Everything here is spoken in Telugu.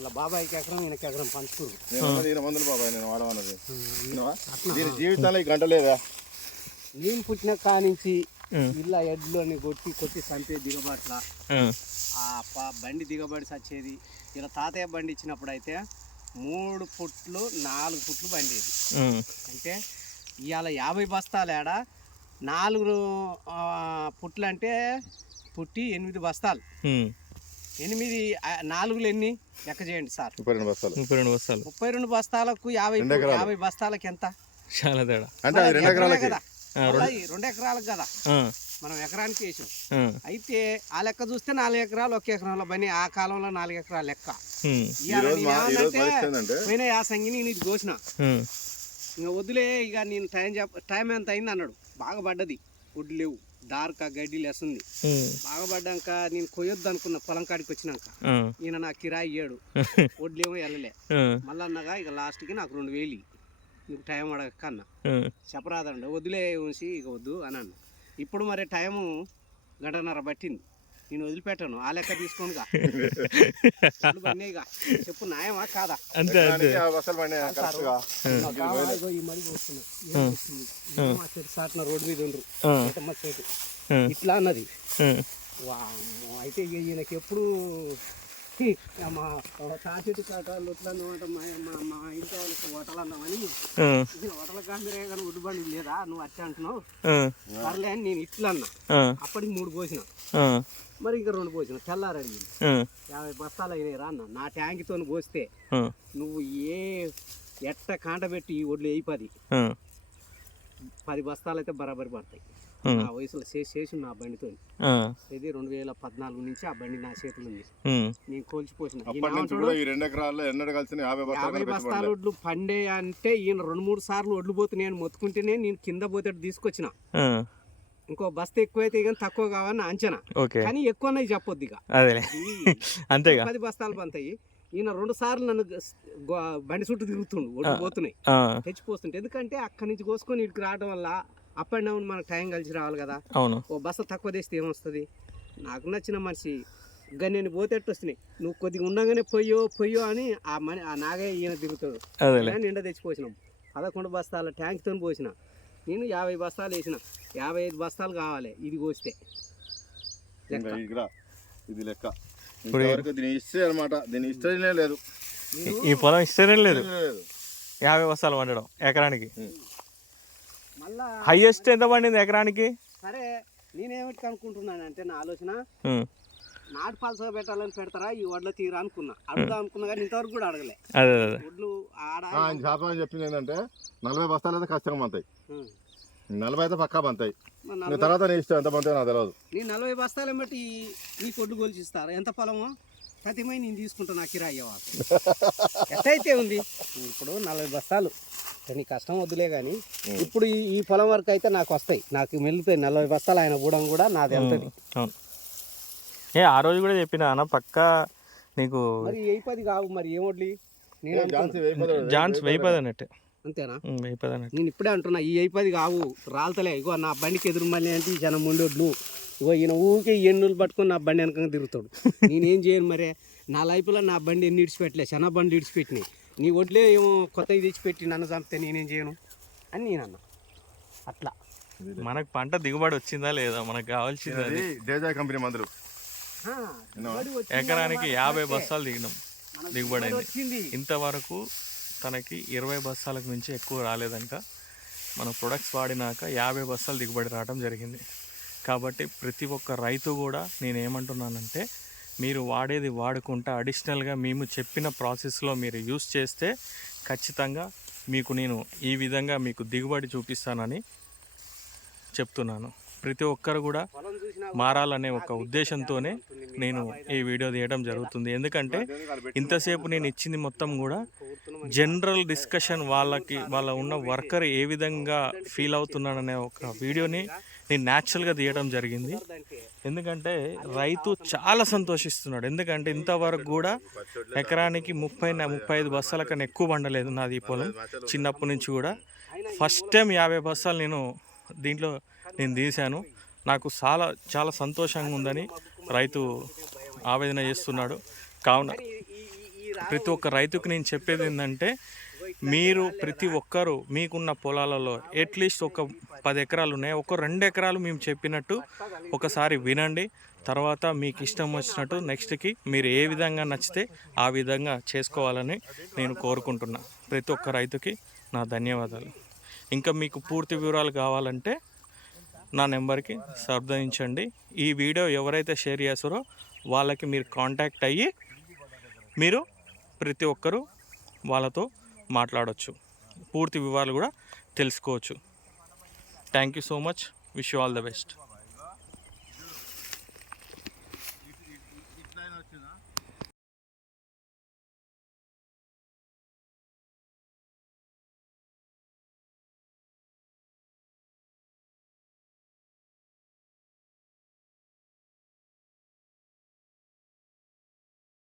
ఇలా బాబాయ్కి ఎకరం ఈయనకి ఎకరం పంచుకోరు. మందులు బాబాయ్ నేను వాడమన్నది జీవితాలు ఈ గంటలేవా. నేను పుట్టిన కానించి ఇలా ఎడ్లని కొట్టి చంపే దిగబట్ల బండి దిగబడి చచ్చేది. ఇలా తాతయ్య బండి ఇచ్చినప్పుడు అయితే 3 ఫుట్లు 4 ఫుట్లు బండి ఇది. అంటే ఇవాళ 50 బస్తాలు ఏడా 4 ఫుట్లు అంటే పుట్టి 8 బస్తాలు. 8 4లు ఎన్ని లెక్క చేయండి సార్. 32 బస్తాలకు 50 బస్తాలకు ఎంత? చాలా తేడా. అంటే 2 ఎకరాలకి కదా, 2 ఎకరాలకు కదా మనం ఎకరానికి వేసాం. అయితే ఆ లెక్క చూస్తే 4 ఎకరాలు 1 ఎకరంలో పని. ఆ కాలంలో 4 ఎకరాల లెక్క. పోయిన యాసంగి నేను ఇది కోసిన. ఇంకా వద్దులే ఇక నేను టైం ఎంత అయింది అన్నాడు. బాగా పడ్డది, ఒడ్లు లేవు, దార్క గడ్డి లెస్తుంది. బాగా పడ్డాక నేను కొయ్యొద్దు అనుకున్న పొలం కాడికి వచ్చినాక ఈయన నాకు కిరాయి ఇయ్యాడు. ఒడ్లేమో వెళ్ళలే. మళ్ళీ అన్నగా ఇక లాస్ట్కి నాకు 2000 నీకు టైం అడగక అన్న. చెప్పరాదండి, వదిలే ఉంచి ఇక వద్దు అని అన్న. ఇప్పుడు మరి టైము 1.5 గంట పట్టింది. నేను వదిలిపెట్టాను. ఆ లెక్క తీసుకోనుగా చెప్పు, న్యాయమా కాదా? సాటిన రోడ్డు మీద ఉండ్రు చెట్టు ఇట్లా అన్నది. అయితే ఈయనకి ఎప్పుడు మా తాచెట్టు కాటాలు ఇట్లా మా ఇంటి వాళ్ళకి హోటల్ అన్నామని హోటల్ కాంబిరే కానీ ఉడ్డు బండి లేదా నువ్వు అచ్చా అంటున్నావు సర్లే అని నేను ఇట్లా అన్నా. అప్పటికి 3 పోసిన, మరి ఇంకా 2 పోసిన. తెల్లారు అడిగింది 50 బస్తాలు అయినాయి రా అన్న. నా ట్యాంక్తో పోస్తే నువ్వు ఎట్ట కాంట పెట్టి ఈ ఒడ్లు వేయిపది 10 బస్తాలు అయితే బరాబరి పడతాయి. నా వయసులో చేసి నా బండితో ఇది 2014 నుంచి ఆ బండి నా చేతులు ఉంది. నేను కోల్చిపోసిన 50 బస్తాల ఒడ్లు పండే అంటే ఈయన 2-3 సార్లు ఒడ్లు పోతున్నాయని మొత్తుకుంటేనే నేను కింద పోతే తీసుకొచ్చిన. ఇంకో బస్తా ఎక్కువైతే కానీ తక్కువ కావాలని అంచనా, కానీ ఎక్కువ చెప్పొద్దు ఇక. 10 బస్తాలు పంతాయి. ఈయన 2 సార్లు నన్ను బండి చుట్టూ తిరుగుతుండు, ఒడ్లు పోతున్నాయి తెచ్చిపోతుంటే. ఎందుకంటే అక్కడి నుంచి కోసుకొని ఇక్కడికి రావడం వల్ల అప్ అండ్ డౌన్ మనకు టైం కలిసి రావాలి కదా. ఓ బస్తా తక్కువ తెస్తే ఏమొస్తుంది? నాకు నచ్చిన మనిషి ఇంకా నేను పోతేట్టు వస్తున్నాయి. నువ్వు కొద్దిగా ఉండగానే పొయ్యో అని ఆ నాగయ్య ఈయన తిరుగుతాడు. నిండా తెచ్చిపోసినాం. 11 బస్తాల ట్యాంక్తో పోసిన. నేను 50 బస్తాలు వేసిన. 55 బస్తాలు కావాలి ఇది కోస్తే. ఇది లెక్క లేదు. ఈ పొలం ఇష్టమే లేదు. 50 బస్తాలు పండడం ఎకరానికి. మళ్ళా హైయెస్ట్ ఎంత పండింది ఎకరానికి? సరే నేనేమిటి అనుకుంటున్నానంటే నా ఆలోచన, నాటు పలస పెట్టాలని పెడతారా ఈ వడ్ల తీరా అనుకున్నా. అడుగుదా అనుకున్నా కానీ ఇంతవరకు కూడా అడగలే. వడ్లు శాతం చెప్పింది ఏంటంటే 40 బస్తాలు అయితే ఖచ్చితంగా పంతాయి, 40 అయితే పక్కా పంతాయి. తర్వాత నీ ఇష్టం ఎంత పంతాయి నాకు తెలియదు. నీ 40 బస్తాలు బట్టి నీ కొడ్డు గొలిచిస్తారు. ఎంత పొలమో ప్రతిమై నేను తీసుకుంటా కిరాయి ఎట్టయితే ఉంది. ఇప్పుడు 40 బస్తాలు నీ కష్టం వద్దులే కానీ ఇప్పుడు ఈ పొలం వరకు అయితే నాకు వస్తాయి. నాకు మిగిలిపోయి 40 బస్తాలు ఆయన కూడా నాది వెళ్తుంది. ఆ రోజు కూడా చెప్పిన అన్న పక్కా నీకు మరి 10 కావు. మరి ఏమొడ్లి జాన్స్ 10 అన్నట్టు అంతేనా? 10 అన్నట్టు నేను ఇప్పుడే అంటున్నా ఈ 10 కావు రాలతలే. ఇగో నా బండికి ఎదురు మళ్ళీ అంటే ఈ జనం ముందొడ్లు. ఇగో ఈయన ఊరికే ఎన్నులు పట్టుకొని నా బండి వెనకంగా తిరుగుతాడు. నేనేం చేయను మరి. నా లైఫ్లో నా బండి ఎన్ని ఇడిచిపెట్టలే, చాలా బండి ఇడిచిపెట్టినాయి. నీ ఒడ్లే ఏమో కొత్తవి తెచ్చిపెట్టి నన్ను చంపితే నేనేం చేయను అని నేను అన్నా. అట్లా మనకు పంట దిగుబడి వచ్చిందా లేదా మనకు కావాల్సింది డేజా కంపెనీ మందులు ఎకరానికి 50 బస్తాలు దిగుబడి అయింది. ఇంతవరకు తనకి 20 బస్తాలకు మించి ఎక్కువ రాలేదంట. మన ప్రొడక్ట్స్ వాడినాక 50 బస్తాలు దిగుబడి రావడం జరిగింది. కాబట్టి ప్రతి ఒక్క రైతు కూడా నేనేమంటున్నానంటే మీరు వాడేది వాడుకుంటా అడిషనల్గా మేము చెప్పిన ప్రాసెస్లో మీరు యూస్ చేస్తే ఖచ్చితంగా మీకు నేను ఈ విధంగా మీకు దిగుబడి చూపిస్తానని చెప్తున్నాను. ప్రతి ఒక్కరు కూడా మారాలనే ఒక ఉద్దేశంతోనే నేను ఈ వీడియో తీయడం జరుగుతుంది. ఎందుకంటే ఇంతసేపు నేను ఇచ్చింది మొత్తం కూడా జనరల్ డిస్కషన్, వాళ్ళ ఉన్న వర్కర్ ఏ విధంగా ఫీల్ అవుతున్నాడనే ఒక వీడియోని నేను న్యాచురల్గా తీయడం జరిగింది. ఎందుకంటే రైతు చాలా సంతోషిస్తున్నాడు. ఎందుకంటే ఇంతవరకు కూడా ఎకరానికి 30-35 బస్తాల కన్నా ఎక్కువ పండలేదు నాది ఈ పొలం. చిన్నప్పటి నుంచి కూడా ఫస్ట్ టైం 50 బస్తాలు నేను దీంట్లో తీశాను. నాకు చాలా సంతోషంగా ఉందని రైతు ఆవేదన చేస్తున్నాడు. కావున ప్రతి ఒక్క రైతుకు నేను చెప్పేది ఏంటంటే మీరు ప్రతి ఒక్కరు మీకున్న పొలాలలో అట్లీస్ట్ ఒక 10 ఎకరాలు ఉన్నాయి, ఒక 2 ఎకరాలు మేము చెప్పినట్టు ఒకసారి వినండి. తర్వాత మీకు ఇష్టం వచ్చినట్టు నెక్స్ట్కి మీరు ఏ విధంగా నచ్చితే ఆ విధంగా చేసుకోవాలని నేను కోరుకుంటున్నా. ప్రతి ఒక్క రైతుకి నా ధన్యవాదాలు. ఇంకా మీకు పూర్తి వివరాలు కావాలంటే నా నెంబర్కి సంప్రదించండి. ఈ వీడియో ఎవరైతే షేర్ చేస్తారో వాళ్ళకి మీరు కాంటాక్ట్ అయ్యి మీరు ప్రతి ఒక్కరూ వాళ్ళతో మాట్లాడవచ్చు, పూర్తి వివరాలు కూడా తెలుసుకోవచ్చు. Thank you so much. Wish you all the best.